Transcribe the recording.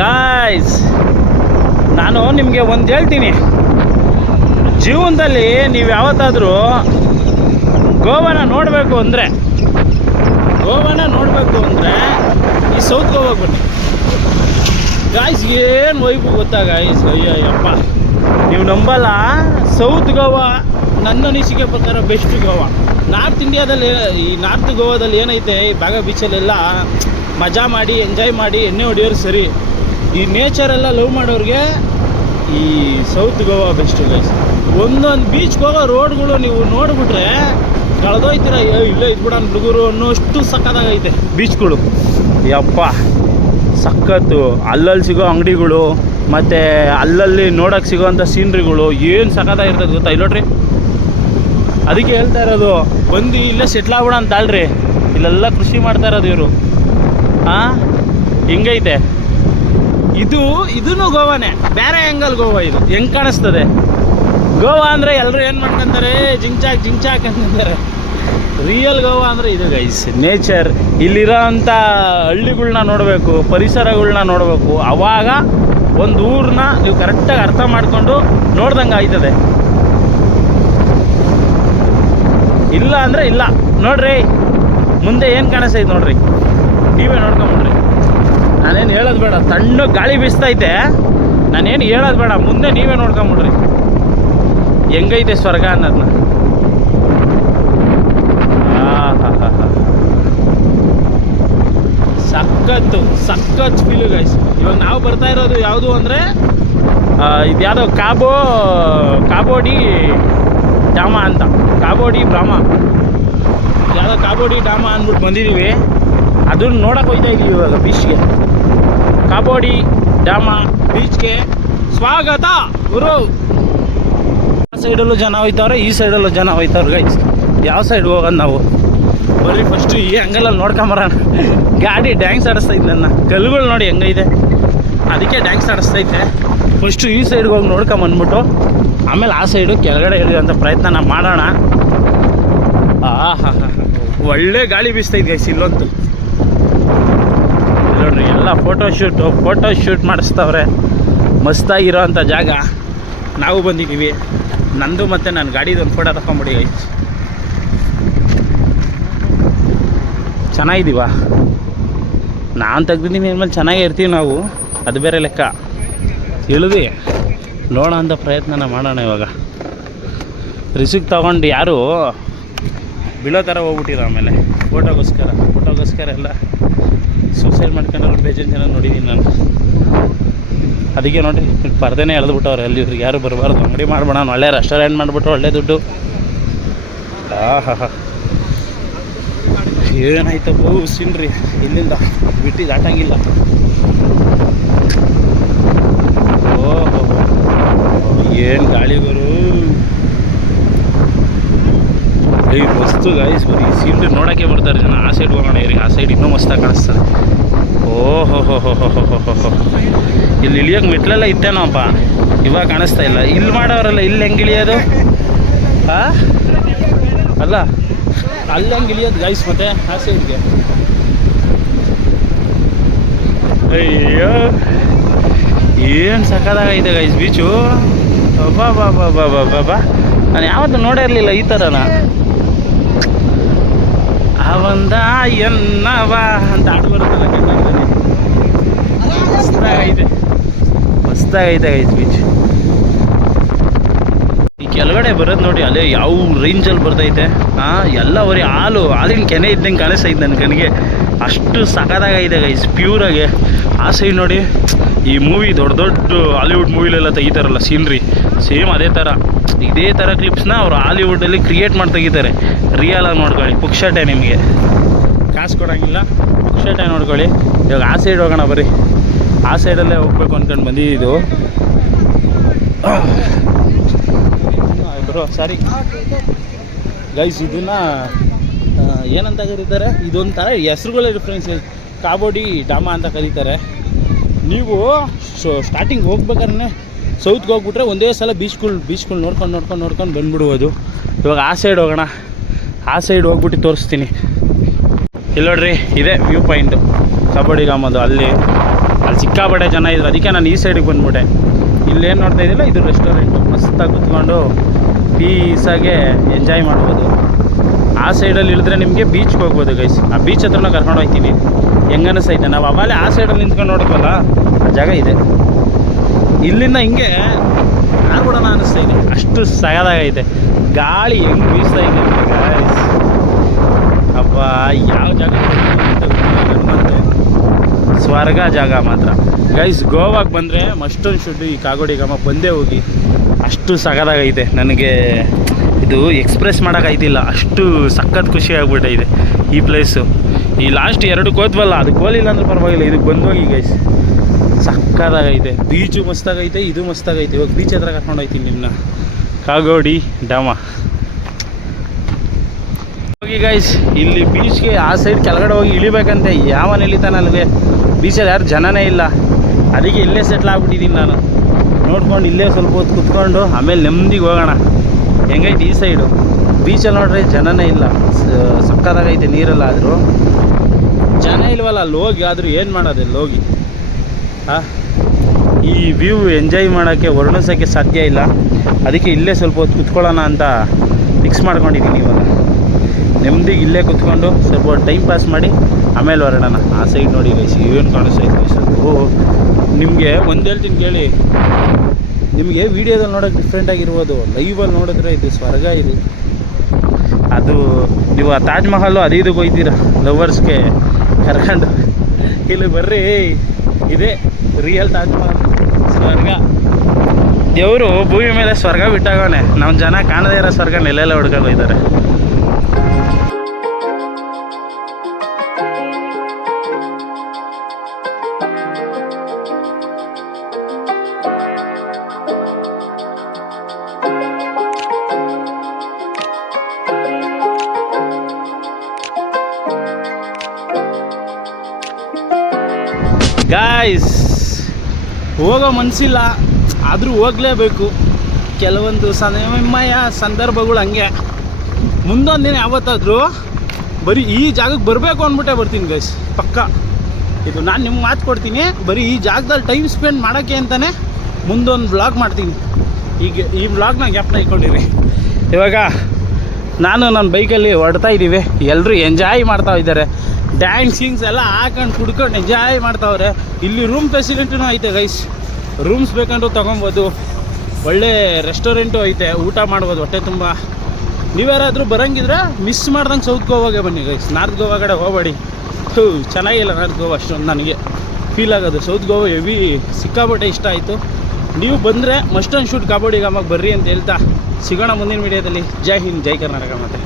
Guys, ನಾನು ನಿಮಗೆ ಒಂದು ಹೇಳ್ತೀನಿ. ಜೀವನದಲ್ಲಿ ನೀವು ಯಾವತ್ತಾದರೂ ಗೋವಾನ ನೋಡಬೇಕು ಅಂದರೆ ಈ ಸೌತ್ ಗೋವಾಗೆ ಬನ್ನಿ ಗಾಯ್ಸ್. ಏನು ವೈಬು ಗೊತ್ತಾ ಗಾಯ್ಸ್? ಅಯ್ಯಪ್ಪ, ನೀವು ನಂಬಲ್ಲ. ಸೌತ್ ಗೋವಾ ನನ್ನ ಅನಿಸಿಕೆ ಪ್ರಕಾರ ಬೆಸ್ಟ್ ಗೋವಾ. ನಾರ್ತ್ ಇಂಡಿಯಾದಲ್ಲಿ, ಈ ನಾರ್ತ್ ಗೋವಾದಲ್ಲಿ ಏನೈತೆ, ಈ ಬಾಗ ಬೀಚಲ್ಲೆಲ್ಲ ಮಜಾ ಮಾಡಿ ಎಂಜಾಯ್ ಮಾಡಿ ಎಣ್ಣೆ ಹೊಡಿಯೋರು ಸರಿ. ಈ ನೇಚರೆಲ್ಲ ಲವ್ ಮಾಡೋರಿಗೆ ಈ ಸೌತ್ ಗೋವಾ ಬೆಸ್ಟ್ ಗೈಸ್. ಒಂದೊಂದು ಬೀಚ್ಗೆ ಹೋಗೋ ರೋಡ್ಗಳು ನೀವು ನೋಡಿಬಿಟ್ರೆ ಕಳೆದೋಯ್ತೀರ. ಇಲ್ಲೇ ಇದ್ಬಿಡ ಹುಡುಗರು ಅನ್ನೋಷ್ಟು ಸಕ್ಕತ್ತಾಗೈತೆ ಬೀಚ್ಗಳು. ಯಪ್ಪ ಸಖತ್ತು. ಅಲ್ಲಲ್ಲಿ ಸಿಗೋ ಅಂಗಡಿಗಳು ಮತ್ತು ಅಲ್ಲಲ್ಲಿ ನೋಡೋಕ್ಕೆ ಸಿಗೋವಂಥ ಸೀನ್ರಿಗಳು ಏನು ಸಖತ್ತಾಗಿರ್ತದೆ ಗೊತ್ತಾ? ಇಲ್ಲೋಡ್ರಿ, ಅದಕ್ಕೆ ಹೇಳ್ತಾ ಇರೋದು, ಬಂದು ಇಲ್ಲೇ ಸೆಟ್ಲ್ ಆಗ್ಬಿಡ ಅಂತ ಅಲ್ರಿ. ಇಲ್ಲೆಲ್ಲ ಕೃಷಿ ಮಾಡ್ತಾ ಇರೋದು ಇವರು. ಹಿಂಗೈತೆ ಇದೂ ಗೋವಾನೇ, ಬೇರೆ ಆ್ಯಂಗಲ್ ಗೋವಾ. ಇದು ಹೆಂಗೆ ಕಾಣಿಸ್ತದೆ ಗೋವಾ ಅಂದರೆ? ಎಲ್ಲರೂ ಏನು ಮಾಡ್ಕೊಂತಾರೆ, ಜಿಂಚಾಕ್ ಅಂತಂತಾರೆ. ರಿಯಲ್ ಗೋವಾ ಅಂದರೆ ಇದು ಗೈಸ್. ನೇಚರ್, ಇಲ್ಲಿರೋ ಅಂಥ ಹಳ್ಳಿಗಳ್ನ ನೋಡಬೇಕು, ಪರಿಸರಗಳ್ನ ನೋಡಬೇಕು. ಆವಾಗ ಒಂದು ಊರನ್ನ ನೀವು ಕರೆಕ್ಟಾಗಿ ಅರ್ಥ ಮಾಡಿಕೊಂಡು ನೋಡ್ದಂಗೆ ಆಯ್ತದೆ. ಇಲ್ಲ ಅಂದರೆ ಇಲ್ಲ. ನೋಡ್ರಿ ಮುಂದೆ ಏನು ಕಾಣಿಸ್ತೈತೆ ನೋಡ್ರಿ, ನೀವೇ ನೋಡ್ಕೊಂಬಿಡ್ರಿ. ನಾನೇನು ಹೇಳೋದು ಬೇಡ, ತಣ್ಣಗೆ ಗಾಳಿ ಬೀಸ್ತೈತೆ, ನಾನೇನು ಹೇಳೋದು ಬೇಡ, ಮುಂದೆ ನೀವೇ ನೋಡ್ಕೊಂಬಿಡ್ರಿ ಹೆಂಗೈತೆ ಸ್ವರ್ಗ ಅನ್ನೋದನ್ನ. ಸಖತ್ತು ಫೀಲು ಗೈಸ್. ಇವಾಗ ನಾವು ಬರ್ತಾ ಇರೋದು ಯಾವುದು ಅಂದರೆ ಇದ್ಯಾವುದೋ ಕಾಬೋಡಿ ಧಾಮ ಅಂತ, ಕಾಬೋಡಿ ಧಾಮ, ಯಾವುದೋ ಕಾಬೋಡಿ ಧಾಮ ಅಂದ್ಬಿಟ್ಟು ಬಂದಿದ್ದೀವಿ. ಅದನ್ನು ನೋಡೋಕೆ ಹೋಗ್ತಾ ಇದ್ದೀವಿ ಇವಾಗ ಬೀಚ್ಗೆ. ಕಾಬೋಡಿ ಧಾಮ ಬೀಚ್ಗೆ ಸ್ವಾಗತ ಗುರು. ಆ ಸೈಡಲ್ಲೂ ಜನ ಹೋಯ್ತವ್ರೆ, ಈ ಸೈಡಲ್ಲೂ ಜನ ಹೋಯ್ತವ್ರೆ ಗೈಸ್. ಯಾವ ಸೈಡ್ ಹೋಗೋದು ನಾವು? ಬರ್ರಿ ಫಸ್ಟು ಈ ಅಂಗಲಲ್ಲಿ ನೋಡ್ಕೊಂಬರೋಣ. ಗಾಡಿ ಡ್ಯಾನ್ಸ್ ಆಡಿಸ್ತೈತೆ ನನ್ನ. ಕಲ್ಲುಗಳು ನೋಡಿ ಹೆಂಗೈತೆ, ಅದಕ್ಕೆ ಡ್ಯಾನ್ಸ್ ಆಡಿಸ್ತೈತೆ. ಫಸ್ಟು ಈ ಸೈಡ್ಗೆ ಹೋಗಿ ನೋಡ್ಕೊಂಬಂದ್ಬಿಟ್ಟು ಆಮೇಲೆ ಆ ಸೈಡು ಕೆಳಗಡೆ ಇಳಿಯೋಂಥ ಪ್ರಯತ್ನ ನಾವು ಮಾಡೋಣ. ಒಳ್ಳೆ ಗಾಳಿ ಬೀಸ್ತೈತೆ ಗೈಸ್ ಇಲ್ಲಂತೂ. ನೋಡ್ರಿ ಎಲ್ಲ ಫೋಟೋ ಶೂಟ್ ಮಾಡಿಸ್ತವ್ರೆ. ಮಸ್ತಾಗಿರೋ ಅಂಥ ಜಾಗ. ನಾವು ಬಂದಿದ್ದೀವಿ. ನಂದು ಮತ್ತು ನನ್ನ ಗಾಡಿದೊಂದು ಫೋಟೋ ತಗೊಂಬಿಡಿ ಗೈಸ್. ಚೆನ್ನಾಗಿದ್ದೀವ? ನಾನು ತೆಗ್ದಿದ್ದೀನಿ ಅಂದಮೇಲೆ ಚೆನ್ನಾಗೇ ಇರ್ತೀವಿ ನಾವು, ಅದು ಬೇರೆ ಲೆಕ್ಕ. ಇಳಿದು ನೋಡೋ ಅಂಥ ಪ್ರಯತ್ನನ ಮಾಡೋಣ ಇವಾಗ. ರಿಸಿಕ್ ತೊಗೊಂಡು ಯಾರು ಬೀಳೋ ಥರ ಹೋಗ್ಬಿಟ್ಟಿರೋ ಆಮೇಲೆ ಫೋಟೋಗೋಸ್ಕರ ಎಲ್ಲ ಸೂಸೈಡ್ ಮಾಡ್ಕೊಂಡ್ರೆ ಬೇಜಾರು ಜನ ನೋಡಿದ್ದೀನಿ ನಾನು. ಅದಕ್ಕೆ ನೋಡಿ ಪರ್ದೆನೇ ಎಳೆದ್ಬಿಟ್ಟವ್ರೆ. ಅಲ್ಲಿ ಇವ್ರಿಗೆ ಯಾರು ಬರಬಾರ್ದು. ಅಂಗಡಿ ಮಾಡ್ಬೋಣ, ಒಳ್ಳೆ ರೆಸ್ಟೋರೆಂಟ್ ಮಾಡಿಬಿಟ್ಟು ಒಳ್ಳೆ ದುಡ್ಡು. ಏನಾಯ್ತಪ್ಪೋ ಸೀನ್ರಿ, ಇಲ್ಲಿಂದ ಬಿಟ್ಟು ದಾಟಂಗಿಲ್ಲ. ಓಹೋ ಏನು ಗಾಳಿ ಬರು. ಮಸ್ತು ಗಾಯ್ಸ್. ಬರೀ ಸೀನ್ರಿ ನೋಡೋಕ್ಕೆ ಬರ್ತಾರೆ ಜನ. ಆ ಸೈಡ್ ಹೋಗೋಣ ಇರಿ, ಆ ಸೈಡ್ ಇನ್ನೂ ಮಸ್ತಾಗಿ ಕಾಣಿಸ್ತದೆ. ಓಹೋ ಇಲ್ಲಿ ಇಳಿಯೋಕೆ ಮೆಟ್ಲೆಲ್ಲ ಇತ್ತೇನೋಪ್ಪ, ಇವಾಗ ಕಾಣಿಸ್ತಾ ಇಲ್ಲ. ಇಲ್ಲಿ ಮಾಡೋರಲ್ಲ, ಇಲ್ಲಿ ಹೆಂಗೆ ಇಳಿಯೋದು? ಅಲ್ಲ ಅಲ್ಲಿ ಹೆಂಗೆ ಇಳಿಯೋದು ಗೈಸ್? ಮತ್ತೆ ಆ ಸೈಡ್ಗೆ ಅಯ್ಯೋ ಏನು ಸಕ್ಕತ್ತಾಗೈತೆ ಗೈಸ್ ಬೀಚು. ಬಾಬಾ ನಾನು ಯಾವತ್ತೂ ನೋಡೇ ಇರಲಿಲ್ಲ ಈ ಥರನ. ಅವಂದ ಎನ್ನವ ಅಂತ ಆಟ ಬರುತ್ತಲ್ಲ ಕನ್ನಡದಲ್ಲಿ. ಮಸ್ತಾಗೈತೆ ಗೈಸ್ ಬೀಚ್. ಈ ಕೆಳಗಡೆ ಬರೋದು ನೋಡಿ, ಅಲ್ಲೇ ಯಾವ ರೇಂಜಲ್ಲಿ ಬರ್ತೈತೆ. ಎಲ್ಲ ಬರೀ ಹಾಲಿನ ಕೆನೆ ಇದ್ದಂಗೆ ಕಾಣಿಸ್ತೈತೆ ನನ್ನ ಕಣ್ಣಿಗೆ. ಅಷ್ಟು ಸಖತ್ತಾಗೈತೆ ಗೈಸ್ ಪ್ಯೂರಾಗೆ. ಆ ಸೈಡ್ ನೋಡಿ, ಈ ಮೂವಿ ದೊಡ್ಡ ಹಾಲಿವುಡ್ ಮೂವಿಲೆಲ್ಲ ತೆಗಿತಾರಲ್ಲ ಸೀನ್ರಿ, ಸೇಮ್ ಅದೇ ಥರ ಕ್ಲಿಪ್ಸ್ನ ಅವರು ಹಾಲಿವುಡಲ್ಲಿ ಕ್ರಿಯೇಟ್ ಮಾಡಿ ತೆಗಿತಾರೆ. ರಿಯಲಾಗಿ ನೋಡ್ಕೊಳ್ಳಿ, ಪುಕ್ಷಟೆ, ನಿಮಗೆ ಕಾಸು ಕೊಡೋಂಗಿಲ್ಲ, ಪುಕ್ಷಟೆ ನೋಡ್ಕೊಳ್ಳಿ. ಇವಾಗ ಆ ಸೈಡ್ ಹೋಗೋಣ ಬರ್ರಿ. ಆ ಸೈಡಲ್ಲೇ ಹೋಗ್ಬೇಕು ಅಂದ್ಕೊಂಡು ಬಂದಿದ್ದು ಬ್ರೋ. ಸಾರಿ ಗೈಸ್, ಇದನ್ನು ಏನಂತ ಕರೀತಾರೆ? ಇದೊಂಥರ ಹೆಸ್ರುಗಳೇ ಡಿಫ್ರೆನ್ಸ್. ಕಾಬೋಡಿ ಧಾಮ ಅಂತ ಕರೀತಾರೆ. ನೀವು ಸ್ಟಾರ್ಟಿಂಗ್ ಹೋಗ್ಬೇಕಾದ್ರೆ ಸೌತ್ಗೆ ಹೋಗ್ಬಿಟ್ರೆ ಒಂದೇ ಸಲ ಬೀಚ್ಗಳು ನೋಡ್ಕೊಂಡು ಬಂದ್ಬಿಡ್ಬೋದು. ಇವಾಗ ಆ ಸೈಡ್ ಹೋಗೋಣ. ಆ ಸೈಡ್ ಹೋಗ್ಬಿಟ್ಟು ತೋರಿಸ್ತೀನಿ. ಇಲ್ಲಿ ನೋಡ್ರಿ, ಇದೇ ವ್ಯೂ ಪಾಯಿಂಟು ಕಾಬೋಡಿ ಧಾಮದು. ಅಲ್ಲಿ ಅಲ್ಲಿ ಸಿಕ್ಕಾಪಟ್ಟೆ ಜನ ಇದ್ರು, ಅದಕ್ಕೆ ನಾನು ಈ ಸೈಡಿಗೆ ಬಂದ್ಬಿಟ್ಟೆ. ಇಲ್ಲೇನು ನೋಡ್ತಾ ಇದ್ದಿಲ್ಲ, ಇದು ರೆಸ್ಟೋರೆಂಟು. ಮಸ್ತಾಗಿ ಕೂತ್ಕೊಂಡು ಪೀಸಾಗೆ ಎಂಜಾಯ್ ಮಾಡ್ಬೋದು. ಆ ಸೈಡಲ್ಲಿ ಇಳಿದ್ರೆ ನಿಮಗೆ ಬೀಚ್ಗೆ ಹೋಗ್ಬೋದು ಗೈಸ್. ಆ ಬೀಚ್ ಹತ್ರನ ಕರ್ಕೊಂಡು ಹೋಗ್ತೀನಿ. ಹೆಂಗೆ ಅನಿಸ್ತೈತೆ, ನಾವು ಅವಾಗಲೇ ಆ ಸೈಡಲ್ಲಿ ನಿಂತ್ಕೊಂಡು ನೋಡ್ಕೋಲ್ಲ, ಆ ಜಾಗ ಇದೆ. ಇಲ್ಲಿಂದ ಹಿಂಗೆ ಆರ್ಬಿಡೋಣ ಅನ್ನಿಸ್ತೈತೆ, ಅಷ್ಟು ಸಗದಾಗೈತೆ. ಗಾಳಿ ಹೆಂಗೆ ಬೀಸ್ತಾ ಇದೆ ಗೈಸ್. ಅಪ್ಪ ಯಾವ ಜಾಗ ಮತ್ತು ಸ್ವರ್ಗ ಜಾಗ ಮಾತ್ರ ಗೈಸ್. ಗೋವಾಗೆ ಬಂದರೆ ಮಸ್ಟ್ ಆ್ಯಂಡ್ ಶುಡ್ ಈ ಕಾಗೋಡಿಗಮ್ಮ ಬಂದೇ ಹೋಗಿ. ಅಷ್ಟು ಸಗದಾಗೈತೆ. ನನಗೆ ಇದು ಎಕ್ಸ್ಪ್ರೆಸ್ ಮಾಡೋಕ್ಕಾಯ್ತಿಲ್ಲ, ಅಷ್ಟು ಸಖತ್ ಖುಷಿ ಆಗ್ಬಿಟ್ಟೈತೆ ಈ ಪ್ಲೇಸು. ಈ ಲಾಸ್ಟ್ 2 ಹೋದ್ವಲ್ಲ, ಅದಕ್ಕೆ ಹೋಲಿಲ್ಲ ಅಂದ್ರೆ ಪರವಾಗಿಲ್ಲ, ಇದಕ್ಕೆ ಬಂದೋಗಿ ಗೈಸ್. ಸಕ್ಕತ್ತಾಗೈತೆ. ಬೀಚು ಮಸ್ತಾಗೈತೆ, ಇದು ಮಸ್ತಾಗೈತೆ. ಇವಾಗ ಬೀಚ್ ಹತ್ರ ಕರ್ಕೊಂಡು ಹೋಗ್ತೀನಿ ನಿಮ್ಮನ್ನ, ಕಾಗೋಡಿ ಡಾಮ ಹೋಗಿ ಗೈಸ್. ಇಲ್ಲಿ ಬೀಚ್ಗೆ ಆ ಸೈಡ್ ಕೆಳಗಡೆ ಹೋಗಿ ಇಳಿಬೇಕಂತೆ. ಯಾವನ್ ಇಳಿತಾನೆ ಅಲ್ಲಿಗೆ? ಬೀಚಲ್ಲಿ ಯಾರು ಜನನೇ ಇಲ್ಲ, ಅದಕ್ಕೆ ಇಲ್ಲೇ ಸೆಟ್ಲ್ ಆಗ್ಬಿಟ್ಟಿದ್ದೀನಿ ನಾನು. ನೋಡ್ಕೊಂಡು ಇಲ್ಲೇ ಸ್ವಲ್ಪ ಹೊತ್ತು ಕುತ್ಕೊಂಡು ಆಮೇಲೆ ನೆಮ್ಮದಿಗೆ ಹೋಗೋಣ. ಹೆಂಗೈತೆ ಈ ಸೈಡು ಬೀಚಲ್ಲಿ ನೋಡ್ರಿ ಜನನೇ ಇಲ್ಲ, ಸಕ್ಕತ್ತಾಗೈತೆ. ನೀರೆಲ್ಲ ಆದರೂ ಜನ ಇಲ್ವಲ್ಲ, ಅಲ್ಲಿ ಹೋಗಿ ಆದರೂ ಏನು ಮಾಡೋದು? ಅಲ್ಲಿ ಹೋಗಿ ಈ ವ್ಯೂ ಎಂಜಾಯ್ ಮಾಡೋಕ್ಕೆ ವರ್ಣಿಸೋಕ್ಕೆ ಸಾಧ್ಯ ಇಲ್ಲ. ಅದಕ್ಕೆ ಇಲ್ಲೇ ಸ್ವಲ್ಪ ಹೊತ್ತು ಕುತ್ಕೊಳ್ಳೋಣ ಅಂತ ಫಿಕ್ಸ್ ಮಾಡ್ಕೊಂಡಿದ್ದೀನಿ. ಇವಾಗ ನೆಮ್ಮದಿಗೆ ಇಲ್ಲೇ ಕುತ್ಕೊಂಡು ಸ್ವಲ್ಪ ಟೈಮ್ ಪಾಸ್ ಮಾಡಿ ಆಮೇಲೆ ಹೊರಡೋಣ. ಆ ಸೈಡ್ ನೋಡಿ ಗೈಸ್, ಏನು ಕಾಣಿಸ್ತೈತೆ ಗೈಸ್. ನಿಮಗೆ ಒಂದು ಹೇಳ್ತೀನಿ ಕೇಳಿ, ನಿಮಗೆ ವೀಡಿಯೋದಲ್ಲಿ ನೋಡೋಕೆ ಡಿಫ್ರೆಂಟಾಗಿರ್ಬೋದು, ಲೈವಲ್ಲಿ ನೋಡಿದ್ರೆ ಇದು ಸ್ವರ್ಗ. ಇದು ಅದು ನೀವು ಆ ತಾಜ್ ಮಹಲ್ ಅದು ಇದಕ್ಕೆ ಹೋಗ್ತೀರ ಲವರ್ಸ್ಗೆ ಕರ್ಕೊಂಡು, ಇಲ್ಲಿ ಬರ್ರಿ, ಇದೇ ರಿಯಲ್ ತಾಜ್ ಮಹಲ್, ಸ್ವರ್ಗ. ದೇವರು ಭೂಮಿ ಮೇಲೆ ಸ್ವರ್ಗ ಬಿಟ್ಟಾಗವನೆ, ನಮ್ಮ ಜನ ಕಾಣದೇ ಇರೋ ಸ್ವರ್ಗ ನೆಲೆಲ್ಲ ಹುಡ್ಕೊಂಡು ಹೋಗ್ತಾರೆ. ಗಾಯ್ಸ್ ಹೋಗೋ ಮನಸ್ಸಿಲ್ಲ, ಆದರೂ ಹೋಗಲೇಬೇಕು. ಕೆಲವೊಂದು ಸಮಯ ಸಂದರ್ಭಗಳು ಹಂಗೆ. ಮುಂದೊಂದು ದಿನ ಯಾವತ್ತಾದರೂ ಬರೀ ಈ ಜಾಗಕ್ಕೆ ಬರಬೇಕು ಅಂದ್ಬಿಟ್ಟೆ ಬರ್ತೀನಿ ಗೈಸ್, ಪಕ್ಕ. ಇದು ನಾನು ನಿಮ್ಗೆ ಮಾತು ಕೊಡ್ತೀನಿ, ಬರೀ ಈ ಜಾಗದಲ್ಲಿ ಟೈಮ್ ಸ್ಪೆಂಡ್ ಮಾಡೋಕ್ಕೆ ಅಂತಲೇ ಮುಂದೊಂದು ವ್ಲಾಗ್ ಮಾಡ್ತೀನಿ. ಈಗ ಈ ವ್ಲಾಗ್ನ ಗ್ಯಾಪ್ನ ಇಟ್ಕೊಂಡಿರಿ. ಇವಾಗ ನಾನು ನನ್ನ ಬೈಕಲ್ಲಿ ಹೊರಡ್ತಾ ಇದ್ದೀವಿ, ಎಲ್ಲರೂ ಎಂಜಾಯ್ ಮಾಡ್ತಾ ಇದ್ದಾರೆ. ಡ್ಯಾನ್ಸಿಂಗ್ಸ್ ಎಲ್ಲ ಹಾಕೊಂಡು ಕುಡ್ಕೊಂಡು ಎಂಜಾಯ್ ಮಾಡ್ತಾವ್ರೆ. ಇಲ್ಲಿ ರೂಮ್ ಫೆಸಿಲಿಟಿನೂ ಐತೆ ಗೈಸ್, ರೂಮ್ಸ್ ಬೇಕಂದ್ರೂ ತೊಗೊಬೋದು. ಒಳ್ಳೆ ರೆಸ್ಟೋರೆಂಟು ಐತೆ, ಊಟ ಮಾಡ್ಬೋದು ಹೊಟ್ಟೆ ತುಂಬ. ನೀವ್ಯಾರಾದರೂ ಬರೋಂಗಿದ್ರೆ ಮಿಸ್ ಮಾಡ್ದಂಗೆ ಸೌತ್ ಗೋವಾಗೆ ಬನ್ನಿ ಗೈಸ್, ನಾರ್ತ್ ಗೋವಾ ಕಡೆ ಹೋಗಬೇಡಿ. ಚೆನ್ನಾಗಿಲ್ಲ ನಾರ್ತ್ ಗೋವಾ ಅಷ್ಟೊಂದು ನನಗೆ ಫೀಲ್ ಆಗೋದು. ಸೌತ್ ಗೋವಾ ಹೆವಿ ಸಿಕ್ಕಾಪಟ್ಟೆ ಇಷ್ಟ ಆಯಿತು. ನೀವು ಬಂದರೆ ಮಸ್ಟ್ ಆ್ಯಂಡ್ ಶುಡ್ ಕಾಗೋಡಿ ಗಾಮಗೆ ಬರ್ರಿ ಅಂತ ಹೇಳ್ತಾ ಸಿಗೋಣ ಮುಂದಿನ ವಿಡಿಯೋದಲ್ಲಿ. ಜೈ ಹಿಂದ್, ಜೈ ಕರ್ನಾಟಕ ಮಾತೆ.